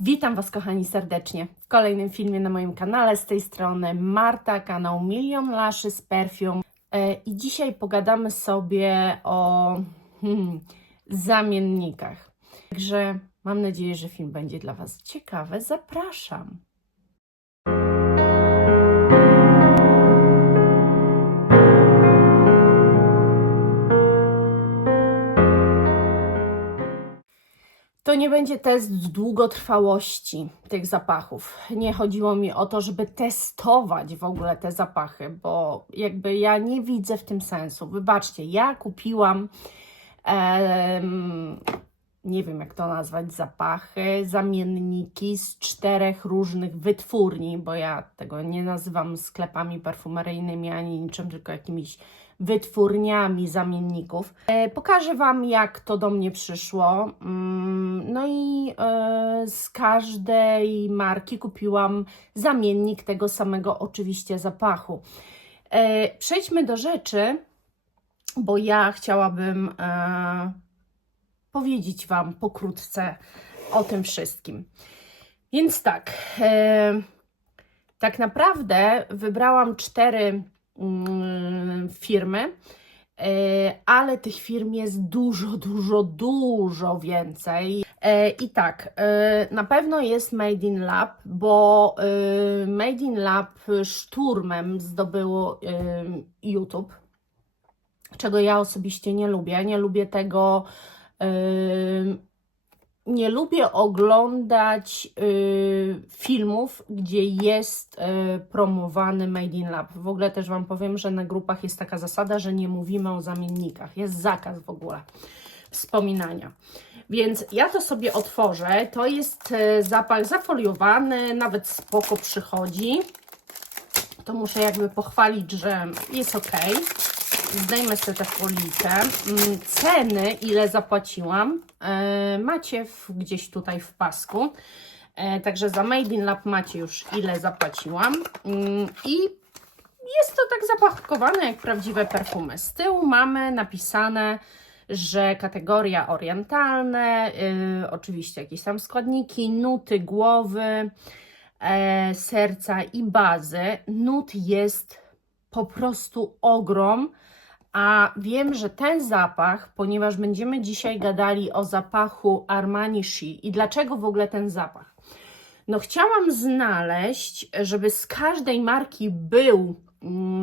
Witam Was, kochani, serdecznie w kolejnym filmie na moim kanale. Z tej strony Marta, kanał Milion Lashes Perfume. I dzisiaj pogadamy sobie o zamiennikach. Także mam nadzieję, że film będzie dla Was ciekawy. Zapraszam. To nie będzie test długotrwałości tych zapachów. Nie chodziło mi o to, żeby testować w ogóle te zapachy, bo jakby ja nie widzę w tym sensu. Wybaczcie, ja kupiłam, nie wiem jak to nazwać, zapachy, zamienniki z 4 różnych wytwórni, bo ja tego nie nazywam sklepami perfumeryjnymi ani niczym, tylko jakimiś wytwórniami zamienników. Pokażę Wam, jak to do mnie przyszło. No i z każdej marki kupiłam zamiennik tego samego oczywiście zapachu. Przejdźmy do rzeczy, bo ja chciałabym powiedzieć Wam pokrótce o tym wszystkim. Więc tak, tak naprawdę wybrałam 4 firmy, ale tych firm jest dużo więcej. I tak, na pewno jest Made in Lab, bo Made in Lab szturmem zdobyło YouTube, czego ja osobiście nie lubię. Nie lubię tego, nie lubię oglądać filmów, gdzie jest promowany Made in Lab. W ogóle też Wam powiem, że na grupach jest taka zasada, że nie mówimy o zamiennikach. Jest zakaz w ogóle wspominania. Więc ja to sobie otworzę. To jest zapach zafoliowany, nawet spoko przychodzi. To muszę jakby pochwalić, że jest ok. Zdejmę sobie tę folijkę. Ceny, ile zapłaciłam, macie gdzieś tutaj w pasku. Także za Made in Lab macie już, ile zapłaciłam. I jest to tak zapakowane jak prawdziwe perfumy. Z tyłu mamy napisane, że kategoria orientalne, oczywiście jakieś tam składniki, nuty głowy, serca i bazy. Nut jest po prostu ogrom. A wiem, że ten zapach, ponieważ będziemy dzisiaj gadali o zapachu Armani She i dlaczego w ogóle ten zapach? No chciałam znaleźć, żeby z każdej marki był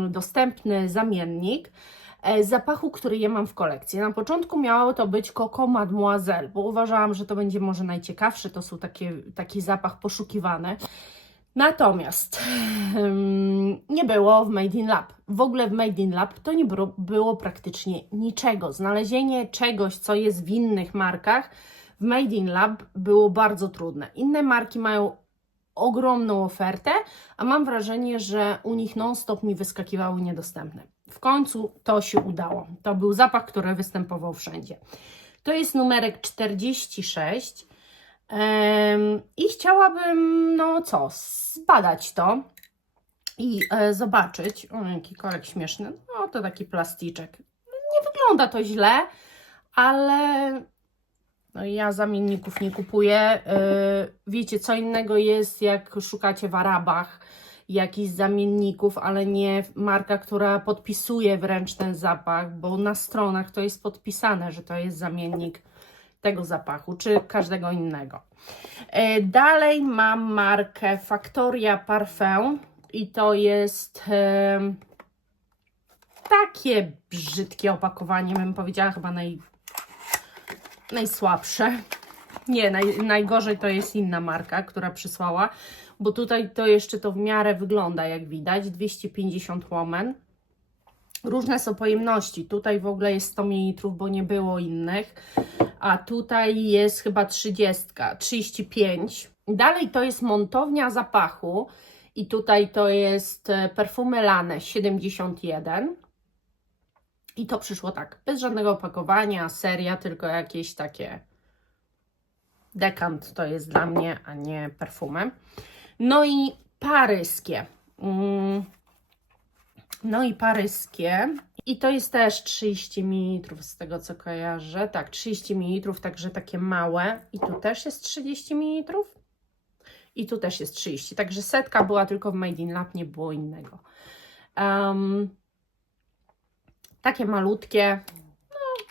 dostępny zamiennik zapachu, który ja mam w kolekcji. Na początku miało to być Coco Mademoiselle, bo uważałam, że to będzie może najciekawszy, to są taki zapach poszukiwany. Natomiast nie było w Made in Lab. W ogóle w Made in Lab to nie było praktycznie niczego. Znalezienie czegoś, co jest w innych markach, w Made in Lab było bardzo trudne. Inne marki mają ogromną ofertę, a mam wrażenie, że u nich non-stop mi wyskakiwały niedostępne. W końcu to się udało. To był zapach, który występował wszędzie. To jest numerek 46. I chciałabym, no co, zbadać to i zobaczyć. O, jaki korek śmieszny. No, to taki plasticzek. Nie wygląda to źle, ale no, ja zamienników nie kupuję. Wiecie, co innego jest, jak szukacie w Arabach jakichś zamienników, ale nie marka, która podpisuje wręcz ten zapach, bo na stronach to jest podpisane, że to jest zamiennik tego zapachu, czy każdego innego. Dalej mam markę Factoria Parfum i to jest takie brzydkie opakowanie, bym powiedziała chyba najsłabsze. Nie, najgorzej to jest inna marka, która przysłała, bo tutaj to jeszcze to w miarę wygląda, jak widać, 250 łomen. Różne są pojemności, tutaj w ogóle jest 100 ml, bo nie było innych, a tutaj jest chyba 35. Dalej to jest montownia zapachu i tutaj to jest Perfumy Lane 71. I to przyszło tak, bez żadnego opakowania, seria, tylko jakieś takie dekant to jest dla mnie, a nie perfumy. No i paryskie. I to jest też 30 ml z tego co kojarzę. Tak, 30 ml, także takie małe. I tu też jest 30 ml. I tu też jest 30. Także setka była tylko w Made in Lab, nie było innego. Takie malutkie, no,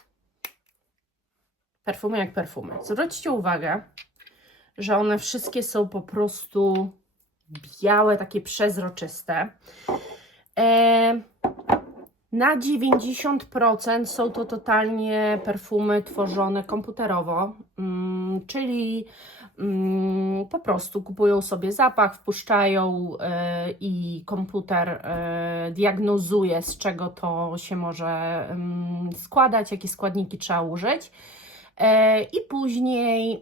perfumy jak perfumy. Zwróćcie uwagę, że one wszystkie są po prostu białe, takie przezroczyste. Na 90% są to totalnie perfumy tworzone komputerowo, czyli po prostu kupują sobie zapach, wpuszczają i komputer diagnozuje, z czego to się może składać, jakie składniki trzeba użyć. I później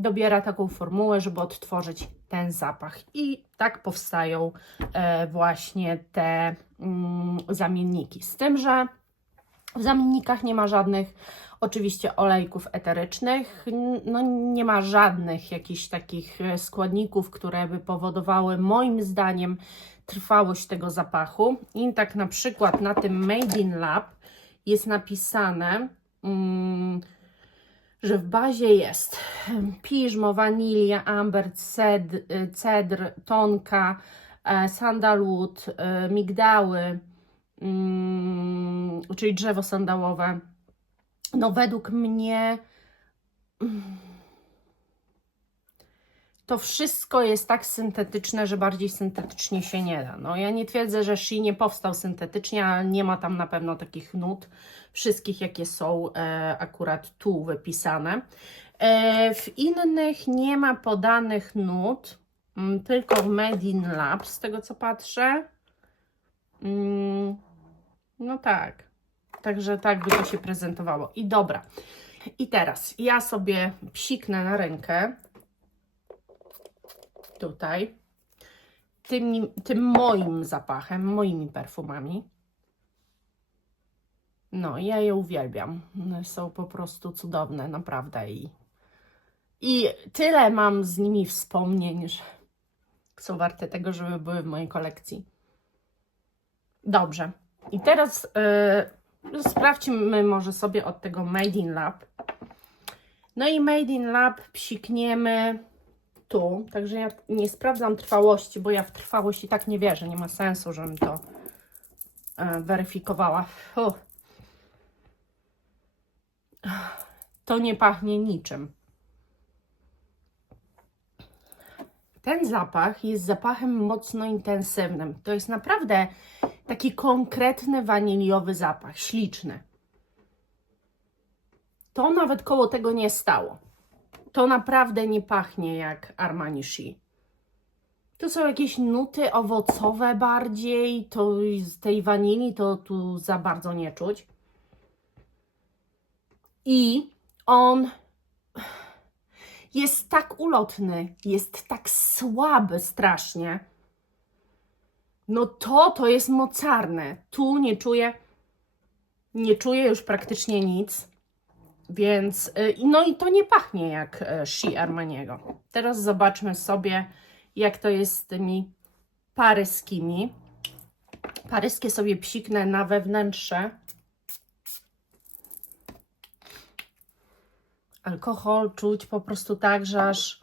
dobiera taką formułę, żeby odtworzyć ten zapach. I tak powstają właśnie te zamienniki. Z tym, że w zamiennikach nie ma żadnych oczywiście olejków eterycznych, no nie ma żadnych jakichś takich składników, które by powodowały moim zdaniem trwałość tego zapachu. I tak na przykład na tym Made in Lab jest napisane, że w bazie jest piżmo, wanilia, amber, cedr, tonka, sandalwood, migdały, czyli drzewo sandałowe. No według mnie to wszystko jest tak syntetyczne, że bardziej syntetycznie się nie da. No, ja nie twierdzę, że She nie powstał syntetycznie, ale nie ma tam na pewno takich nut, wszystkich jakie są akurat tu wypisane. W innych nie ma podanych nut, tylko w Made in Lab, z tego co patrzę. No tak, także tak by to się prezentowało. I dobra, i teraz ja sobie psiknę na rękę tutaj tym moim zapachem, moimi perfumami. No, ja je uwielbiam. One są po prostu cudowne, naprawdę. I tyle mam z nimi wspomnień, że są warte tego, żeby były w mojej kolekcji. Dobrze. I teraz sprawdźmy może sobie od tego Made in Lab. No i Made in Lab psikniemy tu. Także ja nie sprawdzam trwałości, bo ja w trwałość i tak nie wierzę. Nie ma sensu, żebym to weryfikowała. To nie pachnie niczym. Ten zapach jest zapachem mocno intensywnym. To jest naprawdę taki konkretny waniliowy zapach, śliczny. To nawet koło tego nie stało. To naprawdę nie pachnie jak Armani She. Tu są jakieś nuty owocowe bardziej, to z tej wanilii to tu za bardzo nie czuć. I on jest tak ulotny, jest tak słaby strasznie. No to jest mocarne. Tu nie czuję już praktycznie nic. Więc, no i to nie pachnie jak She Armaniego. Teraz zobaczmy sobie, jak to jest z tymi paryskimi. Paryskie sobie psiknę na wewnętrze. Alkohol czuć po prostu tak, że aż...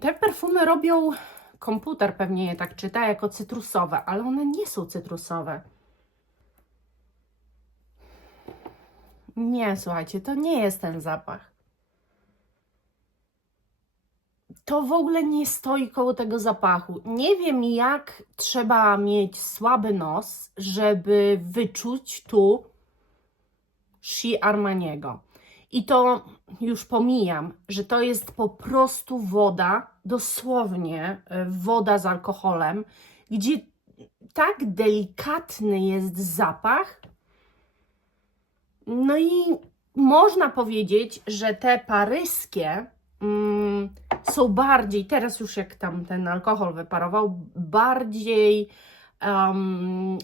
Te perfumy robią, komputer pewnie je tak czyta, jako cytrusowe, ale one nie są cytrusowe. Nie, słuchajcie, to nie jest ten zapach. To w ogóle nie stoi koło tego zapachu. Nie wiem, jak trzeba mieć słaby nos, żeby wyczuć tu She Armaniego. I to już pomijam, że to jest po prostu woda, dosłownie woda z alkoholem, gdzie tak delikatny jest zapach. No i można powiedzieć, że te paryskie są bardziej, teraz już jak tam ten alkohol wyparował, bardziej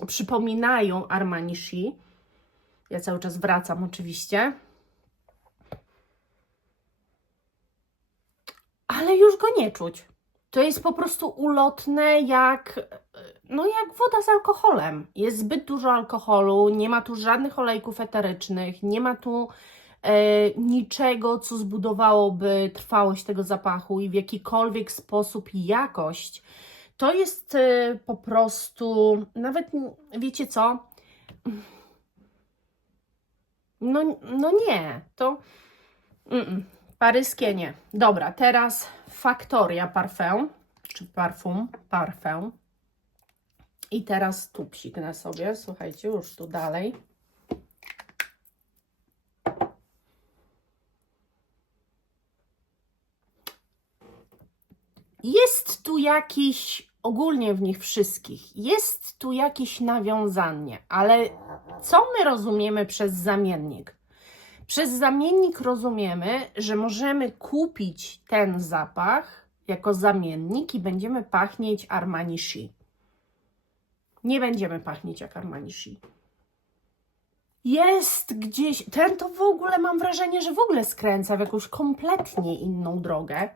przypominają Armani She. Ja cały czas wracam oczywiście. Ale już go nie czuć. To jest po prostu ulotne jak woda z alkoholem. Jest zbyt dużo alkoholu, nie ma tu żadnych olejków eterycznych, nie ma tu niczego, co zbudowałoby trwałość tego zapachu i w jakikolwiek sposób i jakość. To jest po prostu, nawet wiecie co? No nie, to paryskie nie. Dobra, teraz Factoria Parfum, czy Parfum. I teraz tu psiknę sobie, słuchajcie, już tu dalej. Jest tu jakiś, ogólnie w nich wszystkich, jest tu jakieś nawiązanie, ale co my rozumiemy przez zamiennik? Przez zamiennik rozumiemy, że możemy kupić ten zapach jako zamiennik i będziemy pachnieć Armani She. Nie będziemy pachnieć jak Armani She. Jest gdzieś, ten to w ogóle mam wrażenie, że w ogóle skręca w jakąś kompletnie inną drogę.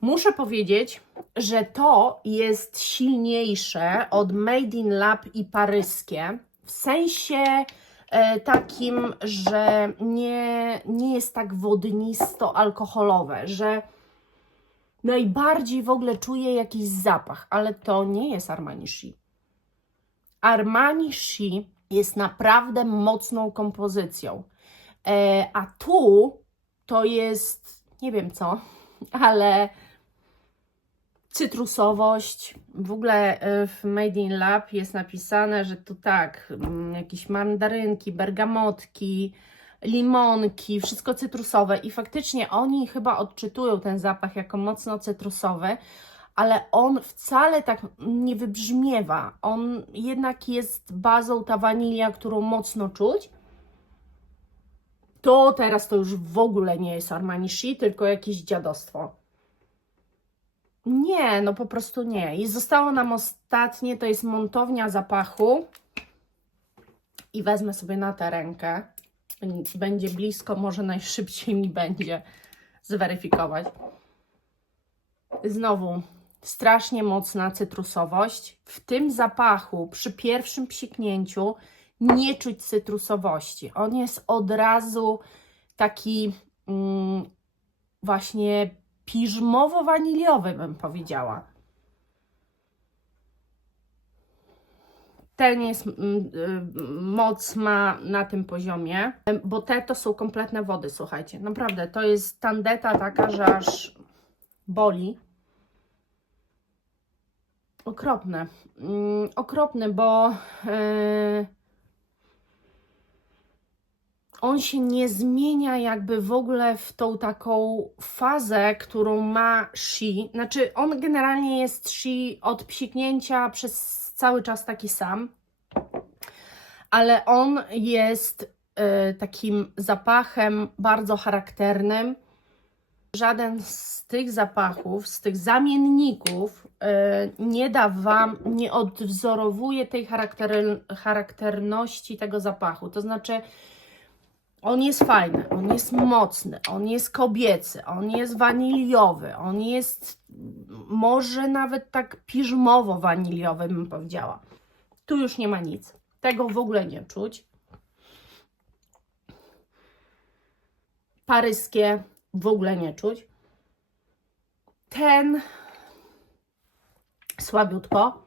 Muszę powiedzieć, że to jest silniejsze od Made in Lab i paryskie, w sensie takim, że nie jest tak wodnisto-alkoholowe, że najbardziej w ogóle czuję jakiś zapach, ale to nie jest Armani She. Armani She jest naprawdę mocną kompozycją, a tu to jest, nie wiem co, ale cytrusowość. W ogóle w Made in Lab jest napisane, że tu tak, jakieś mandarynki, bergamotki, limonki, wszystko cytrusowe i faktycznie oni chyba odczytują ten zapach jako mocno cytrusowy, ale on wcale tak nie wybrzmiewa. On jednak jest bazą, ta wanilia, którą mocno czuć. To teraz to już w ogóle nie jest Armani She, tylko jakieś dziadostwo. Nie, no po prostu nie. I zostało nam ostatnie, to jest montownia zapachu. I wezmę sobie na tę rękę. Będzie blisko, może najszybciej mi będzie zweryfikować. Znowu, strasznie mocna cytrusowość. W tym zapachu, przy pierwszym psiknięciu, nie czuć cytrusowości. On jest od razu taki właśnie piżmowo-waniliowy, bym powiedziała. Ten jest, moc ma na tym poziomie, bo te to są kompletne wody, słuchajcie. Naprawdę, to jest tandeta taka, że aż boli. Okropne. Okropny, bo on się nie zmienia jakby w ogóle w tą taką fazę, którą ma She. Znaczy, on generalnie jest She od psiknięcia przez cały czas taki sam, ale on jest takim zapachem bardzo charakternym. Żaden z tych zapachów, z tych zamienników nie da Wam, nie odwzorowuje tej charakterności tego zapachu. To znaczy, on jest fajny, on jest mocny, on jest kobiecy, on jest waniliowy, on jest może nawet tak piżmowo-waniliowy, bym powiedziała. Tu już nie ma nic. Tego w ogóle nie czuć. Paryskie w ogóle nie czuć. Ten słabiutko.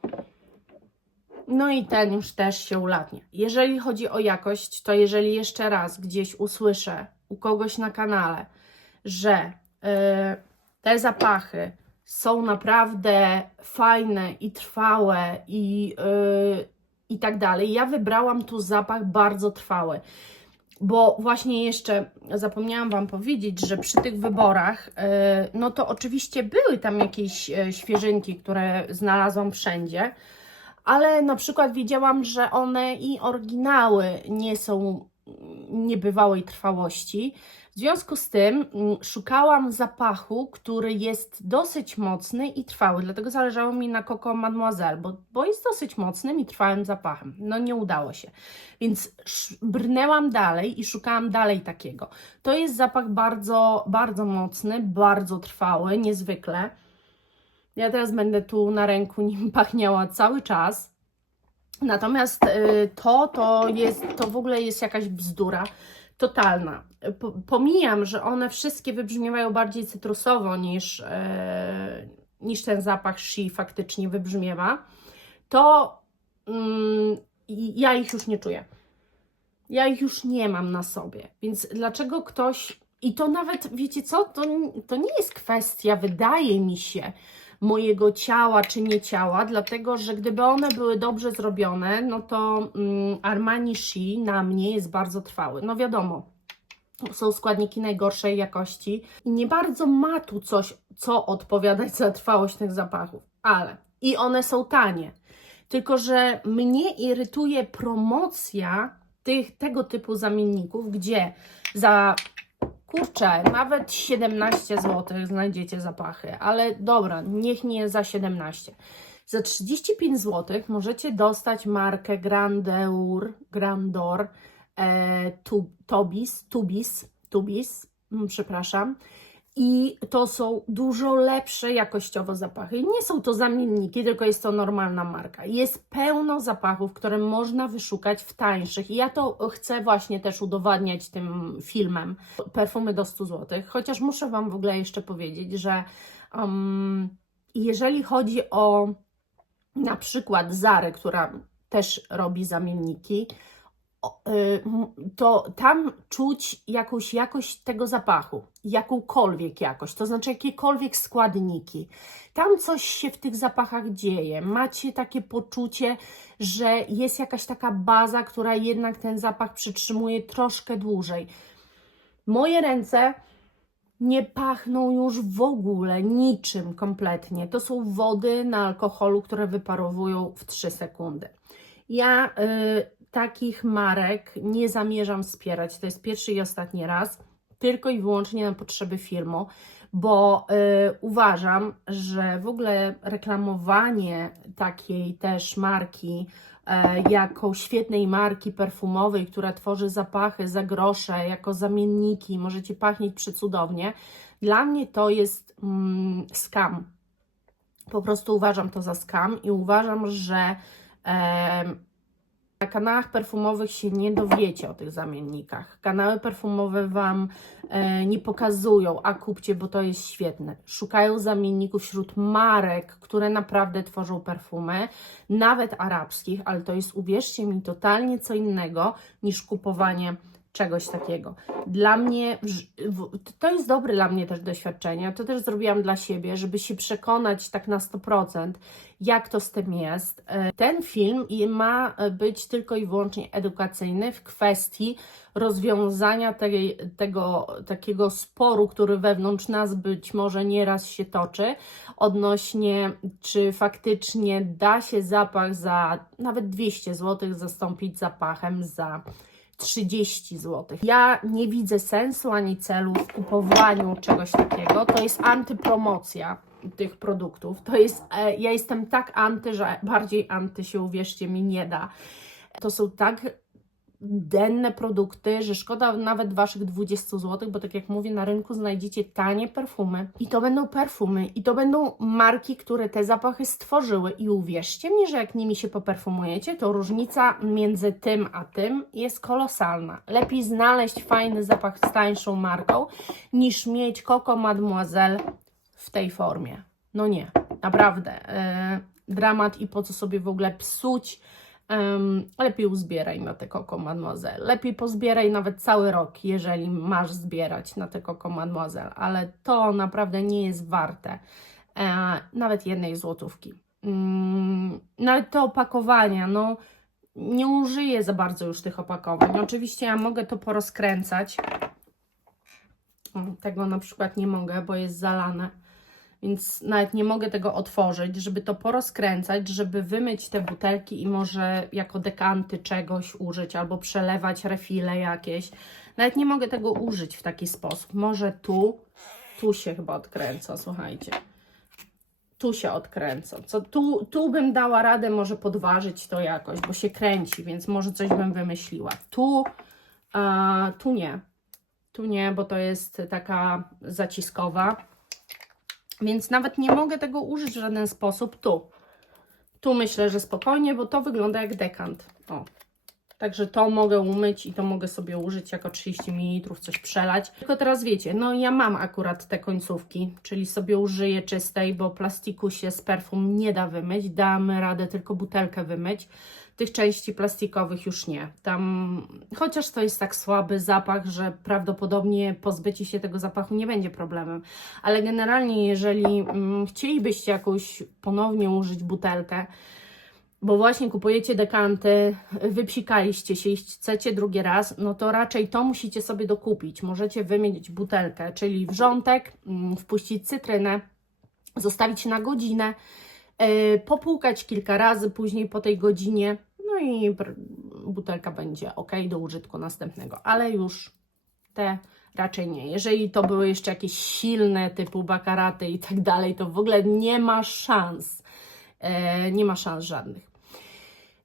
No i ten już też się ulatnia. Jeżeli chodzi o jakość, to jeżeli jeszcze raz gdzieś usłyszę u kogoś na kanale, że te zapachy są naprawdę fajne i trwałe i tak dalej, ja wybrałam tu zapach bardzo trwały. Bo właśnie jeszcze zapomniałam Wam powiedzieć, że przy tych wyborach, no to oczywiście były tam jakieś świeżynki, które znalazłam wszędzie, ale na przykład wiedziałam, że one i oryginały nie są niebywałej trwałości. W związku z tym szukałam zapachu, który jest dosyć mocny i trwały, dlatego zależało mi na Coco Mademoiselle, bo jest dosyć mocnym i trwałym zapachem. No nie udało się, więc brnęłam dalej i szukałam dalej takiego. To jest zapach bardzo, bardzo mocny, bardzo trwały, niezwykle. Ja teraz będę tu na ręku nim pachniała cały czas. Natomiast to w ogóle jest jakaś bzdura totalna. Pomijam, że one wszystkie wybrzmiewają bardziej cytrusowo niż ten zapach She faktycznie wybrzmiewa, to ja ich już nie czuję. Ja ich już nie mam na sobie. Więc dlaczego ktoś... I to nawet, wiecie co, to nie jest kwestia, wydaje mi się, mojego ciała czy nie ciała, dlatego że gdyby one były dobrze zrobione, no to Armani She na mnie jest bardzo trwały. No wiadomo, są składniki najgorszej jakości i nie bardzo ma tu coś, co odpowiadać za trwałość tych zapachów, ale i one są tanie. Tylko że mnie irytuje promocja tego typu zamienników, gdzie za kurczę, nawet 17 zł znajdziecie zapachy, ale dobra, niech nie za 17. Za 35 zł możecie dostać markę Grandeur, Tubis, przepraszam. I to są dużo lepsze jakościowo zapachy. Nie są to zamienniki, tylko jest to normalna marka. Jest pełno zapachów, które można wyszukać w tańszych. I ja to chcę właśnie też udowadniać tym filmem. Perfumy do 100 zł. Chociaż muszę Wam w ogóle jeszcze powiedzieć, że jeżeli chodzi o na przykład Zarę, która też robi zamienniki, to tam czuć jakąś jakość tego zapachu, jakąkolwiek jakość, to znaczy jakiekolwiek składniki. Tam coś się w tych zapachach dzieje. Macie takie poczucie, że jest jakaś taka baza, która jednak ten zapach przytrzymuje troszkę dłużej. Moje ręce nie pachną już w ogóle niczym kompletnie. To są wody na alkoholu, które wyparowują w 3 sekundy. Ja takich marek nie zamierzam wspierać. To jest pierwszy i ostatni raz, tylko i wyłącznie na potrzeby filmu, bo uważam, że w ogóle reklamowanie takiej też marki jako świetnej marki perfumowej, która tworzy zapachy za grosze, jako zamienniki, możecie pachnieć przecudownie, dla mnie to jest scam. Po prostu uważam to za scam i uważam, że na kanałach perfumowych się nie dowiecie o tych zamiennikach. Kanały perfumowe Wam nie pokazują, a kupcie, bo to jest świetne. Szukają zamienników wśród marek, które naprawdę tworzą perfumy, nawet arabskich, ale to jest, uwierzcie mi, totalnie co innego niż kupowanie czegoś takiego. Dla mnie, to jest dobre dla mnie też doświadczenie, to też zrobiłam dla siebie, żeby się przekonać tak na 100%, jak to z tym jest. Ten film ma być tylko i wyłącznie edukacyjny w kwestii rozwiązania tego takiego sporu, który wewnątrz nas być może nieraz się toczy, odnośnie czy faktycznie da się zapach za nawet 200 zł zastąpić zapachem za 30 zł. Ja nie widzę sensu ani celu w kupowaniu czegoś takiego. To jest antypromocja tych produktów. To jest, ja jestem tak anty, że bardziej anty się, uwierzcie mi, nie da. To są tak denne produkty, że szkoda nawet Waszych 20 zł, bo tak jak mówię, na rynku znajdziecie tanie perfumy i to będą perfumy i to będą marki, które te zapachy stworzyły i uwierzcie mi, że jak nimi się poperfumujecie, to różnica między tym a tym jest kolosalna. Lepiej znaleźć fajny zapach z tańszą marką, niż mieć Coco Mademoiselle w tej formie. No nie, naprawdę. Dramat i po co sobie w ogóle psuć. Lepiej uzbieraj na te Coco Mademoiselle. Lepiej pozbieraj nawet cały rok, jeżeli masz zbierać na te Coco Mademoiselle, ale to naprawdę nie jest warte nawet 1 złotówki. Nawet te opakowania, no nie użyję za bardzo już tych opakowań. Oczywiście ja mogę to porozkręcać. Tego na przykład nie mogę, bo jest zalane. Więc nawet nie mogę tego otworzyć, żeby to porozkręcać, żeby wymyć te butelki i może jako dekanty czegoś użyć, albo przelewać refile jakieś. Nawet nie mogę tego użyć w taki sposób. Może tu się chyba odkręca, słuchajcie. Tu się odkręca. Tu bym dała radę może podważyć to jakoś, bo się kręci, więc może coś bym wymyśliła. Tu nie. Tu nie, bo to jest taka zaciskowa. Więc nawet nie mogę tego użyć w żaden sposób Tu myślę, że spokojnie, bo to wygląda jak dekant. O. Także to mogę umyć i to mogę sobie użyć jako 30 ml, coś przelać. Tylko teraz wiecie, no ja mam akurat te końcówki, czyli sobie użyję czystej, bo plastiku się z perfum nie da wymyć. Damy radę tylko butelkę wymyć. Tych części plastikowych już nie. Tam, chociaż to jest tak słaby zapach, że prawdopodobnie pozbycie się tego zapachu nie będzie problemem. Ale generalnie, jeżeli chcielibyście jakąś ponownie użyć butelkę, bo właśnie kupujecie dekanty, wypsikaliście się i chcecie drugi raz, no to raczej to musicie sobie dokupić. Możecie wymienić butelkę, czyli wrzątek, wpuścić cytrynę, zostawić na godzinę, popłukać kilka razy, później po tej godzinie, no i butelka będzie ok do użytku następnego, ale już te raczej nie. Jeżeli to były jeszcze jakieś silne typu bakaraty i tak dalej, to w ogóle nie ma szans. Nie ma szans żadnych.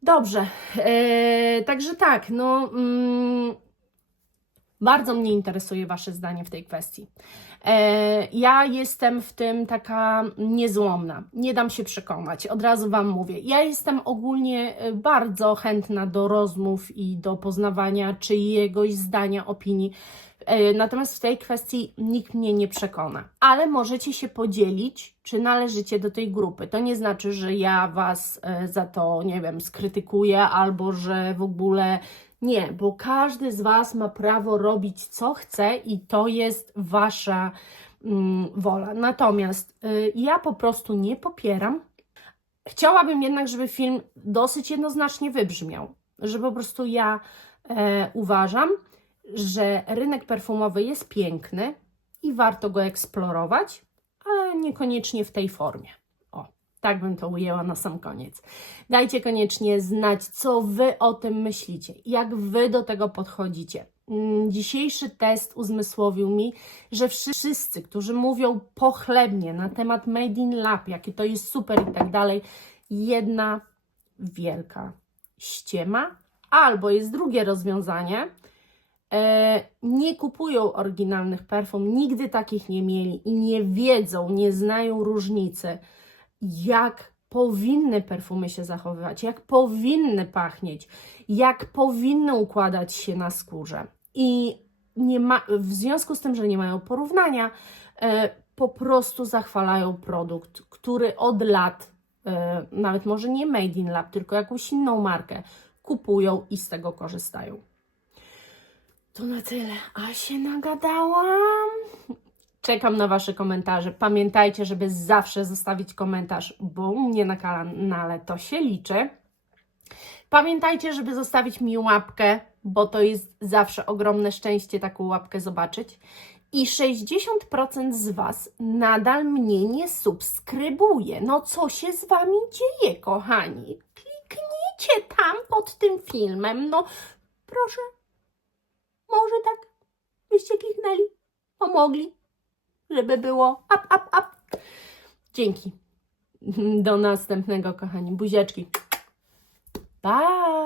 Dobrze, także tak, no bardzo mnie interesuje Wasze zdanie w tej kwestii. Ja jestem w tym taka niezłomna, nie dam się przekonać, od razu Wam mówię. Ja jestem ogólnie bardzo chętna do rozmów i do poznawania czyjegoś zdania, opinii. Natomiast w tej kwestii nikt mnie nie przekona. Ale możecie się podzielić, czy należycie do tej grupy. To nie znaczy, że ja Was za to, nie wiem, skrytykuję albo że w ogóle nie, bo każdy z Was ma prawo robić co chce i to jest Wasza wola. Natomiast ja po prostu nie popieram. Chciałabym jednak, żeby film dosyć jednoznacznie wybrzmiał, że po prostu ja uważam, że rynek perfumowy jest piękny i warto go eksplorować, ale niekoniecznie w tej formie. O, tak bym to ujęła na sam koniec. Dajcie koniecznie znać, co Wy o tym myślicie, jak Wy do tego podchodzicie. Dzisiejszy test uzmysłowił mi, że wszyscy, którzy mówią pochlebnie na temat Made in Lab, jakie to jest super i tak dalej, jedna wielka ściema, albo jest drugie rozwiązanie, nie kupują oryginalnych perfum, nigdy takich nie mieli i nie wiedzą, nie znają różnicy, jak powinny perfumy się zachowywać, jak powinny pachnieć, jak powinny układać się na skórze. I nie ma, w związku z tym, że nie mają porównania, po prostu zachwalają produkt, który od lat, nawet może nie Made in Lab, tylko jakąś inną markę, kupują i z tego korzystają. To na tyle. A się nagadałam. Czekam na Wasze komentarze. Pamiętajcie, żeby zawsze zostawić komentarz, bo u mnie na kanale to się liczy. Pamiętajcie, żeby zostawić mi łapkę, bo to jest zawsze ogromne szczęście taką łapkę zobaczyć. I 60% z Was nadal mnie nie subskrybuje. No co się z Wami dzieje, kochani? Kliknijcie tam pod tym filmem. No proszę. Może tak byście kliknęli, pomogli, żeby było up. Dzięki. Do następnego, kochani. Buziaczki. Bye.